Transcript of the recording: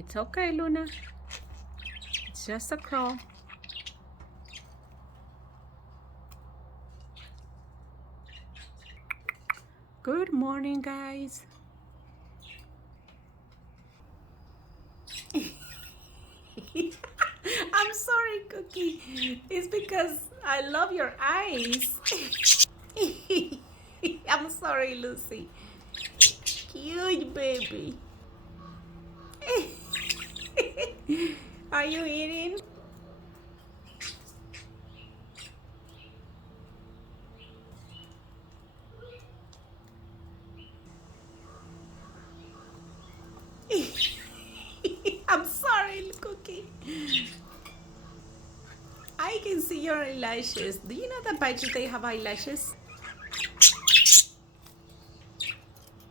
It's okay, Luna. It's just a crawl. Good morning, guys. I'm sorry, Cookie. It's because I love your eyes. I'm sorry, Lucy. Cute baby. Are you eating? I'm sorry, Cookie. I can see your eyelashes. Do you know that Budgies, they have eyelashes?